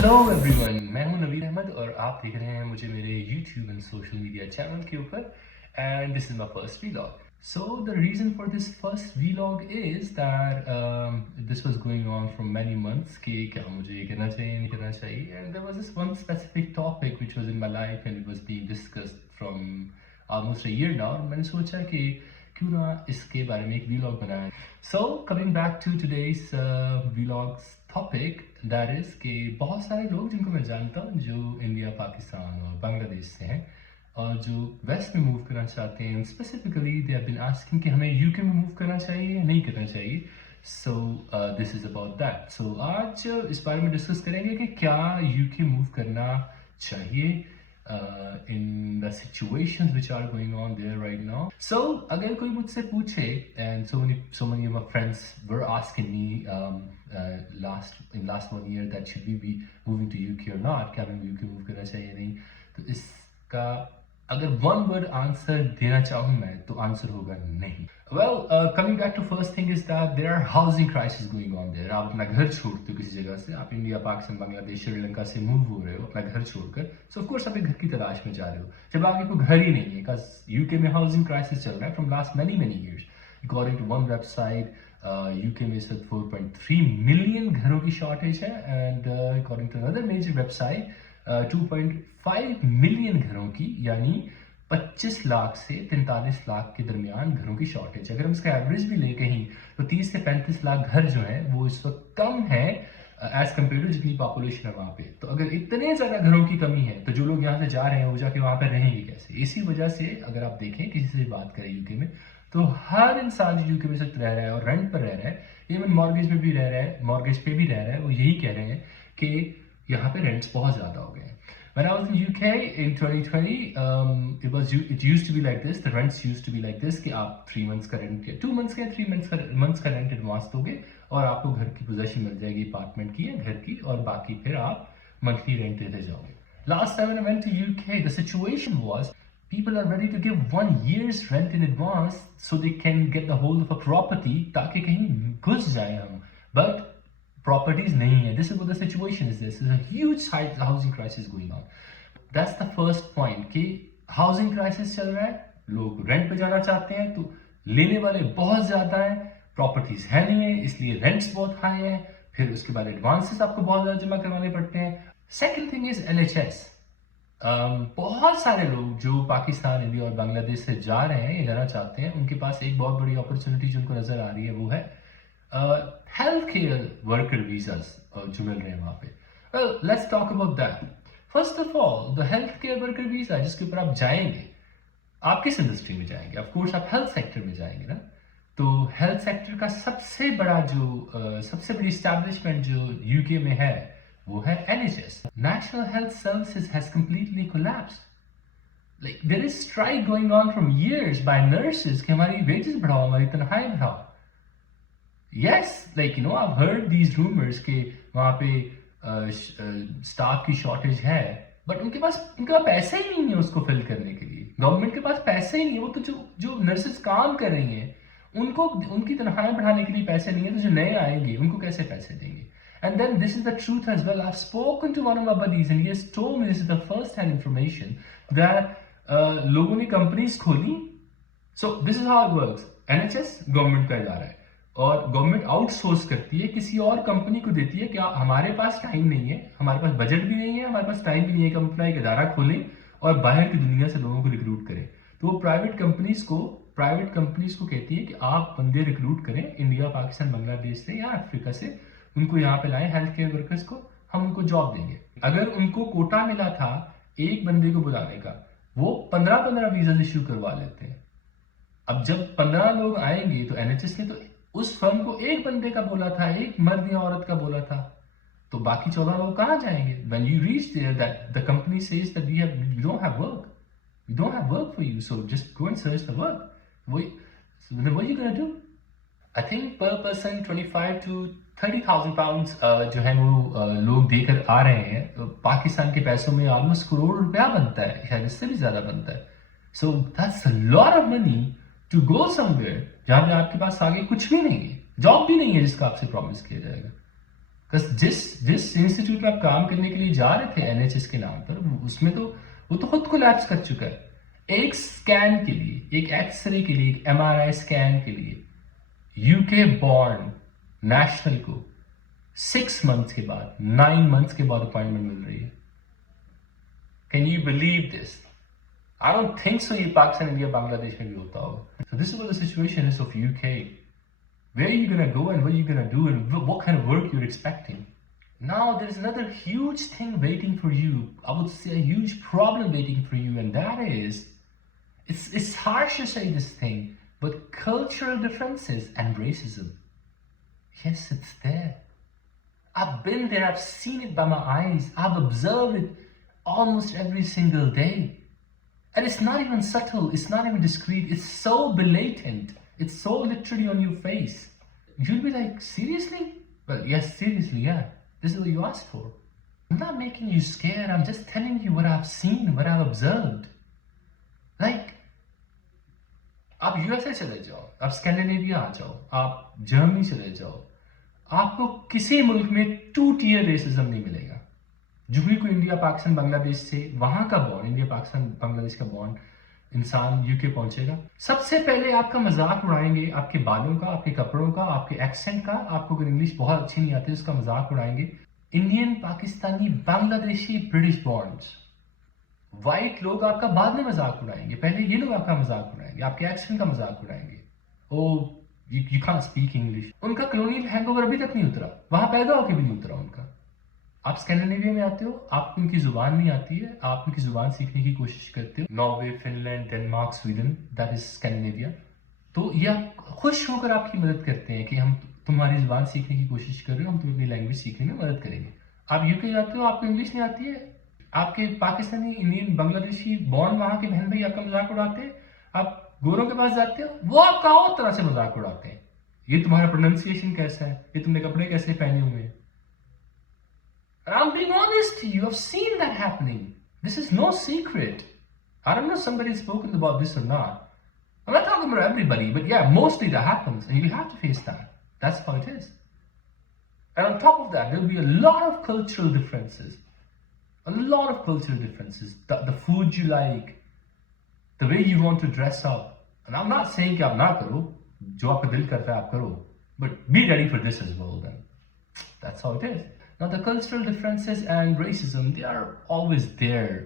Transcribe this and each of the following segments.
Hello everyone, मैं हूं नवीर अहमद और आप देख रहे हैं मुझे मेरे YouTube and social media channel के ऊपर and this is my first vlog. So the reason for this first vlog is that this was going on from many months कि क्या मुझे ये करना चाहिए नहीं करना चाहिए, and there was this one specific topic which was in my life and it was being discussed from almost a year now. मैंने सोचा कि क्यों ना इसके बारे में एक vlog बनाया. So coming back to today's vlog's topic, that is कि बहुत सारे लोग जिनको मैं जानता हूँ जो इंडिया, पाकिस्तान और बांग्लादेश से हैं और जो वेस्ट में मूव करना चाहते हैं. Specifically they have been asking कि हमें यूके में मूव करना चाहिए या नहीं करना चाहिए. So this is about that. So आज इस बारे में डिस्कस करेंगे कि क्या यूके मूव करना चाहिए in the situations which are going on there right now. So अगर कोई मुझसे पूछे, and so many of my friends were asking me last 1 year that should we be moving to UK or not, क्या हमें UK move करना चाहिए नहीं. तो इसका अगर वन वर्ड आंसर देना चाहूँ मैं तो आंसर होगा नहीं. Well, coming back to first thing is that there are housing crisis going on there. आप अपना घर छोड़ते हो किसी जगह से, आप इंडिया, पाकिस्तान, बांग्लादेश, श्रीलंका से मूव हो रहे हो अपना घर छोड़कर. सो ऑफ कोर्स आप एक घर की तलाश में जा रहे हो जब आगे कोई घर ही नहीं है, बिकॉज यूके में हाउसिंग क्राइसिस चल रहा है from last many years. According to one website, UK में इस वक्त 4.3 मिलियन घरों की शॉर्टेज है and according to another major website 2.5 million घरों की, यानी 25 लाख से 43 लाख के दरमियान घरों की शॉर्टेज. अगर हम इसका एवरेज भी ले कहीं तो 30 से 35 लाख घर जो हैं वो इस वक्त कम है एज कम्पेयर टू जितनी पॉपुलेशन है वहाँ पे. तो अगर इतने ज़्यादा घरों की कमी है तो जो लोग यहाँ से जा रहे हैं वो जाके वहाँ पे रहेंगे कैसे? इसी वजह से अगर आप देखें किसी से बात करें यूके में तो हर इंसान जो यूके में सिर्फ रह रहा है और रेंट पर रह रहा है, इवन मॉर्गेज में भी रह रहा है, मॉर्गेज पे भी रह रहा है, वो यही कह रहे हैं कि यहाँ पे रेंट्स बहुत ज़्यादा हो गए हैं. When I was in UK in 2020, it used to be like this. The rents used to be like this कि आप 3 months का रेंट या 2 months का 3 months का रेंट एडवांस दोगे और आपको घर की पोजेशन मिल जाएगी, अपार्टमेंट की या घर की, और बाकी फिर आप मंथली रेंट देते जाओगे. Last time when I went to UK, the situation was people are ready to give 1 year's rent in advance so they can get the hold of a property ताकि कहीं घुस जाए हम. But properties नहीं है. This is what the situation is. This is a huge housing crisis going on. That's the first point कि housing crisis चल रहा है, लोग रेंट पे जाना चाहते हैं तो लेने वाले बहुत ज्यादा हैं, प्रॉपर्टीज है नहीं है इसलिए रेंट्स बहुत हाई हैं, फिर उसके बाद एडवांसेस आपको बहुत ज्यादा जमा करवाने पड़ते हैं. Second thing is NHS. बहुत सारे लोग जो पाकिस्तान, इंडिया और बांग्लादेश से जा रहे हैं या जाना चाहते हैं, उनके पास एक बहुत बड़ी अपॉर्चुनिटी जो उनको नजर आ रही है वो है हेल्थ केयर वर्कर वीजास जो मिल रहे हैं वहां पे. Well, let's talk about that. First of all, the health care worker visa जिसके ऊपर आप जाएंगे, आप किस इंडस्ट्री में जाएंगे? ऑफ कोर्स आप हेल्थ सेक्टर में जाएंगे ना. तो हेल्थ सेक्टर का सबसे बड़ा जो सबसे बड़ी एस्टैब्लिशमेंट जो यूके में है वो है NHS. National health services has completely collapsed. Like there is strike going on from years by nurses कि हमारी wages बढ़ाओ, हमारी तनख्वाहें बढ़ाओ. Yes, like you know, I've heard these rumors कि वहाँ पे स्टाफ की शॉर्टेज है, बट उनके पास पैसे ही नहीं है उसको फिल करने के लिए. गवर्नमेंट के पास पैसे ही नहीं है. वो तो जो नर्सेज काम कर रही हैं उनको उनकी तनख्वाहें बढ़ाने के लिए पैसे नहीं है, तो जो नए आएंगे उनको कैसे पैसे देंगे? And then this is the truth as well. I've spoken to one of my buddies and he has told me, this is the first hand information, that लोगों ने कंपनीज खोली. So this is how it works. NHS government का इदारा है और government outsource करती है, किसी और कंपनी को देती है कि हमारे पास टाइम नहीं है, हमारे पास बजट भी नहीं है, हमारे पास टाइम भी नहीं है कि हम अपना एक इदारा खोलें और बाहर की दुनिया से लोगों को रिक्रूट करें. तो वो प्राइवेट कंपनीज को कहती है कि आप बंदे रिक्रूट करें इंडिया, पाकिस्तान, बांग्लादेश से या अफ्रीका से, उनको यहाँ पे लाएं हेल्थ केयर वर्कर्स को, हम उनको जॉब देंगे. अगर उनको कोटा मिला था एक बंदे को बुलाने का, वो 15 वीजा इश्यू करवा लेते हैं. अब जब 15 लोग आएंगे तो NHS ने तो उस फर्म को एक बंदे का बोला था, एक मर्द या औरत का बोला था, तो बाकी 14 लोग कहाँ जाएंगे? When you reach there, that the company says that we don't have work for you, so just go and search for work. So then what are you gonna do? I think per person 25 to 30,000 pounds जो है वो लोग देकर आ रहे हैं. तो पाकिस्तान के पैसों में ऑलमोस्ट करोड़ रुपया बनता है, शायद इससे भी ज्यादा बनता है. So that's a lot of money to go somewhere जहां पे आपके पास आगे कुछ भी नहीं है, जॉब भी नहीं है जिसका आपसे प्रॉमिस किया जाएगा. जिस इंस्टीट्यूट में आप काम करने के लिए जा रहे थे एनएचएस के नाम पर, उसमें तो वो तो खुद कोलैप्स कर चुका है। एक स्कैन के लिए, एक एक्सरे के लिए, एक एमआरआई स्कैन के लिए यूके बॉर्न नेशनल को 6 मंथ्स के बाद, 9 मंथ्स के बाद अपॉइंटमेंट मिल रही है। Can you believe this? I don't think so ये पाकिस्तान, इंडिया, बांग्लादेश में भी होता होगा। So this is what the situation is of UK. Where are you gonna go and what are you gonna do and what kind of work you're expecting? Now there is another huge thing waiting for you. I would say a huge problem waiting for you, and that is, it's harsh to say this thing, but cultural differences and racism. Yes, it's there. I've been there, I've seen it by my eyes, I've observed it almost every single day. And it's not even subtle, it's not even discreet, it's so blatant, it's so literally on your face. You'll be like, seriously? Well, yes, seriously, yeah. This is what you asked for. I'm not making you scared, I'm just telling you what I've seen, what I've observed. Like, आप USA चले जाओ, आप Scandinavia आ जाओ, आप Germany चले जाओ, आपको किसी मुल्क में 2-tier रेसिज्म नहीं मिलेगा। जो भी कोई इंडिया, पाकिस्तान, बांग्लादेश से वहां का बॉन्ड, इंडिया, पाकिस्तान, बांग्लादेश का बॉन्ड इंसान यूके पहुंचेगा, सबसे पहले आपका मजाक उड़ाएंगे, आपके बालों का, आपके कपड़ों का, आपके एक्सेंट का। आपको अगर इंग्लिश बहुत अच्छी नहीं आती उसका मजाक उड़ाएंगे। Indian, Pakistani, Bangladeshi, British bonds, white लोग आपका बाद में मजाक उड़ाएंगे, पहले ये लोग आपका मजाक उड़ाएंगे, आपके एक्सेंट का मजाक उड़ाएंगे। ओ यू कांट स्पीक इंग्लिश। उनका कॉलोनियल हैंगओवर अभी तक नहीं उतरा, वहां पैदा होकर भी नहीं उतरा उनका। आप स्कैंडिनेविया में आते हो, आपको उनकी जुबान नहीं आती है, आप उनकी जुबान सीखने की कोशिश करते हो। Norway, Finland, Denmark, Sweden, that is Scandinavia. तो ये खुश होकर आपकी मदद करते हैं कि हम तुम्हारी जुबान सीखने की कोशिश कर रहे हो, हम तुम्हें अपनी लैंग्वेज सीखने में मदद करेंगे। आप यूके जाते हो, आपको इंग्लिश नहीं आती है, आपके पाकिस्तानी, इंडियन, बांग्लादेशी बॉन्ड वहां के बहन भाई आपका मजाक उड़ाते हैं। आप गोरों के पास जाते हो, वो आपका और तरह से मजाक उड़ाते हैं। ये तुम्हारा प्रोनाउंसिएशन कैसा है, ये तुमने कपड़े कैसे पहने हुए हैं। And I'm being honest to you, I've seen that happening. This is no secret. I don't know if somebody's spoken about this or not. I'm not talking about everybody, but yeah, mostly that happens, and you have to face that. That's how it is. And on top of that, there'll be a lot of cultural differences. A lot of cultural differences. The food you like, the way you want to dress up. And I'm not saying कि आप ना करो, जो आपका दिल करता है आप करो, but be ready for this as well then. That's how it is. Now the cultural differences and racism, they are always there.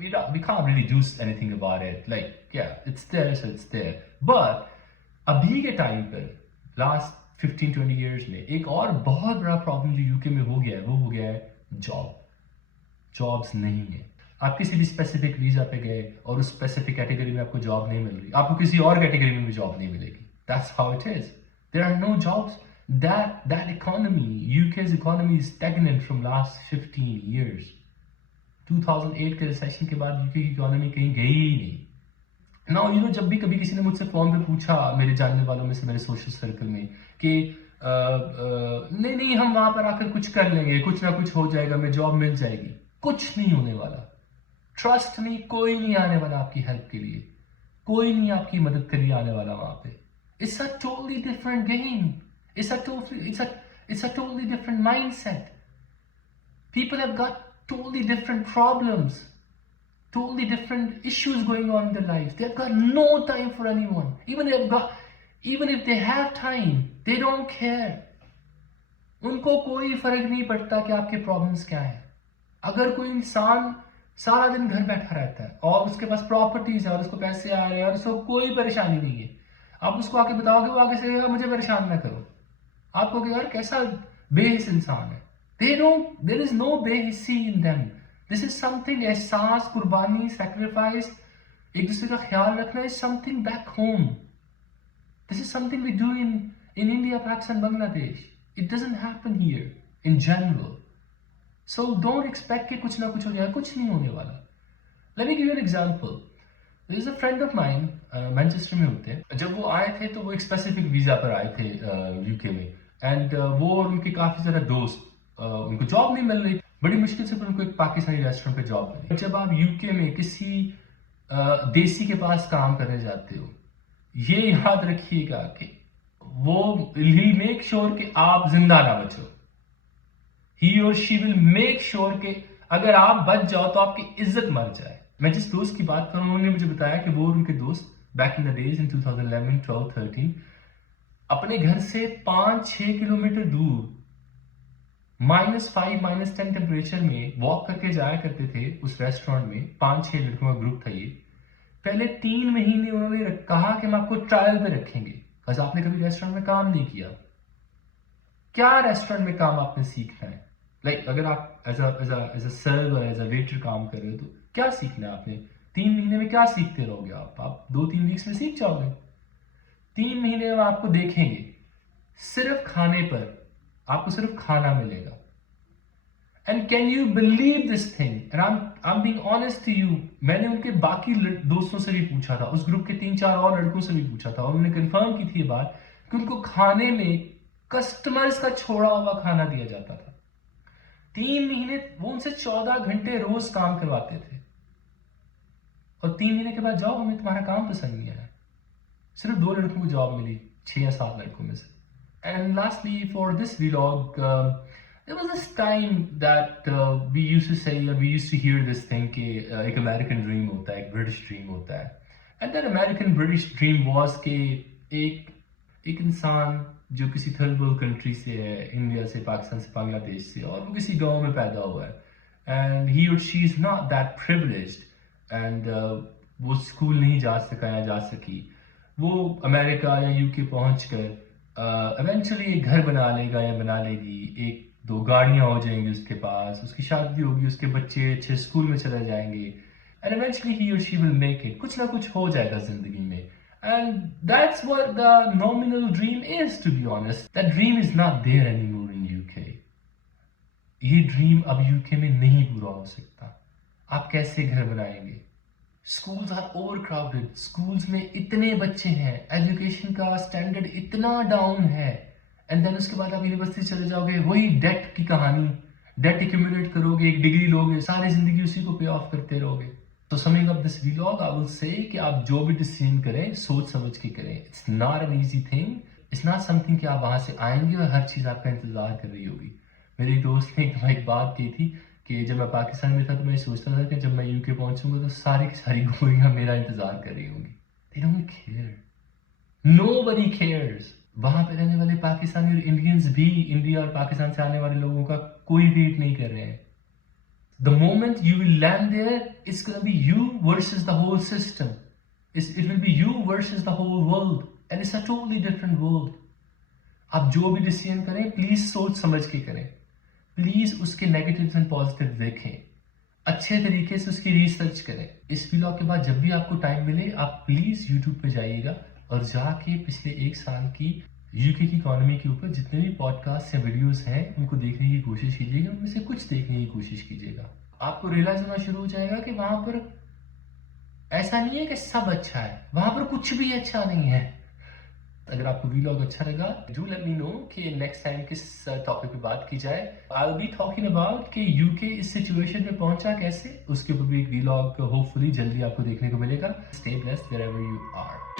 We can't really do anything about it. Like, yeah, it's there, so it's there. But अभी के time पर, last 15-20 years में, एक और बहुत बड़ा problem जो UK में हो गया है, वो हो गया है जॉब्स नहीं है। आप किसी भी स्पेसिफिक वीजा पे गए और उस स्पेसिफिक कैटेगरी में आपको जॉब नहीं मिल रही, आपको किसी और कैटेगरी में भी जॉब नहीं मिलेगी। That's how it is. There are no jobs. That economy, UK's economy is stagnant from last 15 years. 2008 के रिसेशन के बाद यूके की इकोनॉमी कहीं गई ही नहीं। Now, जब भी कभी किसी ने मुझसे फोन पे पूछा, मेरे जानने वालों में से, मेरे सोशल सर्कल में, कि नहीं हम वहां पर आकर कुछ कर लेंगे, कुछ ना कुछ हो जाएगा, हमें जॉब मिल जाएगी, कुछ नहीं होने वाला। ट्रस्ट मी, कोई नहीं आने वाला आपकी हेल्प के लिए, कोई नहीं आपकी मदद के लिए आने वाला वहां पे। It's a totally different game. It's a totally different mindset. People have got totally different problems, totally different issues going on in their lives. They've got no time for anyone. Even if they have time, they don't care. उनको कोई फर्क नहीं पड़ता कि आपके problems क्या है। अगर कोई इंसान सारा दिन घर बैठा रहता है और उसके पास प्रॉपर्टीज है और उसको पैसे आ रहे हैं और उसको कोई परेशानी नहीं है, आप उसको आके बताओगे, वो आगे से कहेगा मुझे परेशान ना करो। आपको कहेगा यार कैसा बेहिस इंसान है। There is no बेहिसी in them. This is something, एहसास, कुर्बानी, sacrifice, एक दूसरे का ख्याल रखना is something back home. This is something we do in India, Pakistan, Bangladesh. It doesn't happen here in general. So don't expect कि कुछ ना कुछ हो जाए, कुछ नहीं होने वाला। Let me give you an example. There is a friend of mine, Manchester में होते हैं। जब वो आए थे तो वो एक स्पेसिफिक वीजा पर आए थे यूके में, एंड वो और उनके काफी सारे दोस्त, उनको जॉब नहीं मिल रही, बड़ी मुश्किल से उनको एक पाकिस्तानी रेस्टोरेंट पे जॉब मिली। जब आप यूके में किसी देसी के पास काम करने जाते हो, ये याद रखिएगा कि वो विल मेक श्योर कि आप जिंदा ना बचो। ही और शी विल मेक श्योर कि अगर आप बच जाओ तो आपकी इज्जत मर जाए। मैं जिस दोस्त की बात करूं, उन्होंने मुझे बताया कि वो और उनके दोस्त back in the days in 2011, 12, 13 अपने घर से 5-6 किलोमीटर दूर -5, -10 टेम्परेचर में वॉक करके जाया करते थे उस रेस्टोरेंट में। 5-6 लड़कों का ग्रुप था ये। पहले 3 महीने उन्होंने कहा कि हम आपको ट्रायल पे रखेंगे, बस आपने कभी रेस्टोरेंट में काम नहीं किया। क्या रेस्टोरेंट में काम आपने सीखना है? अगर आप as a server, as a waiter काम कर रहे हो तो क्या सीखना है आपने? 3 महीने में क्या सीखते रहोगे आप 2-3 वीक्स में सीख जाओगे। 3 महीने में आपको देखेंगे सिर्फ खाने पर, आपको सिर्फ खाना मिलेगा। And can you believe this thing? And I am being honest to you, मैंने उनके बाकी दोस्तों से भी पूछा था, उस ग्रुप के 3-4 और लड़कों से भी पूछा था, और उन्होंने कंफर्म की थी ये बात कि उनको खाने में कस्टमर्स का छोड़ा हुआ खाना दिया जाता था। 3 महीने वो उनसे 14 घंटे रोज काम करवाते थे, और 3 महीने के बाद जाओ, हमें तुम्हारा काम पसंद नहीं आया। सिर्फ 2 लड़कों को जॉब मिली 6 या 7 लड़कों में से। And lastly for this vlog, there was this time that we used to say, we used to hear this thing कि एक अमेरिकन ड्रीम होता है, एक ब्रिटिश ड्रीम होता है। And that American British dream was कि एक इंसान जो किसी थर्ड वर्ल्ड कंट्री से है, इंडिया से, पाकिस्तान से, बांग्लादेश से, और वो किसी गांव में पैदा हुआ है, एंड ही और she is not that privileged, and वो स्कूल नहीं जा सका या जा सकी, वो अमेरिका या यूके पहुंच कर इवेंचुअली एक घर बना लेगा या बना लेगी, 1-2 गाड़ियां हो जाएंगी उसके पास, उसकी शादी होगी, उसके बच्चे अच्छे स्कूल में चले जाएंगे, एंड इवेंचुअली ही और शी विल मेक इट। कुछ ना कुछ हो जाएगा जिंदगी में, and that's what the nominal dream is, to be honest. That dream is not there anymore in UK. ये ड्रीम अब यूके में नहीं पूरा हो सकता। आप कैसे घर बनाएंगे? Schools are overcrowded, schools में इतने बच्चे हैं, एजुकेशन का स्टैंडर्ड इतना डाउन है, एंड देन उसके बाद आप यूनिवर्सिटी चले जाओगे, वही डेट की कहानी, डेट एक्यूमुलेट करोगे, एक डिग्री लोगे, सारी जिंदगी उसी को पे ऑफ करते रहोगे। तो summing up this vlog, I will say कि आप जो भी डिसीजन करें सोच समझ के करें। It's not an easy thing, it's not something कि आप वहां से आएंगे और हर चीज आपका इंतजार कर रही होगी। मेरे दोस्त ने एक बात की थी कि जब मैं पाकिस्तान में था तो मैं सोचता था कि जब मैं यूके पहुंचूंगा तो सारी की सारी गोलियां मेरा इंतजार कर रही होंगी। They don't care. Nobody cares. वहां पे रहने वाले पाकिस्तानी और इंडियंस भी इंडिया और पाकिस्तान से आने वाले लोगों का कोई वेट नहीं कर रहे हैं। The moment you will land there, it's gonna be you versus the whole system. It will be you versus the whole world, and it's a totally different world. आप जो भी डिसीजन करें प्लीज सोच समझ के करें, प्लीज उसके negatives and positive देखें, अच्छे तरीके से उसकी रिसर्च करें। इस व्लॉग के बाद जब भी आपको टाइम मिले आप प्लीज यूट्यूब पे जाइएगा और जाके पिछले 1 साल की यूके की इकोनॉमी के ऊपर जितने भी पॉडकास्ट या वीडियोस हैं उनको देखने की कोशिश कीजिएगा, उनमें से कुछ देखने की कोशिश कीजिएगा। आपको रियलाइज होना शुरू हो जाएगा कि वहां पर ऐसा नहीं है कि सब अच्छा है, वहां पर कुछ भी अच्छा नहीं है। अगर आपको व्लॉग अच्छा लगा, डू लेट मी नो कि नेक्स्ट टाइम किस टॉपिक पे बात की जाए। I will be talking about कि यूके इस सिचुएशन पे पहुंचा कैसे, उसके ऊपर भी एक व्लॉग होपफुली जल्दी आपको देखने को मिलेगा। Stay blessed wherever you are.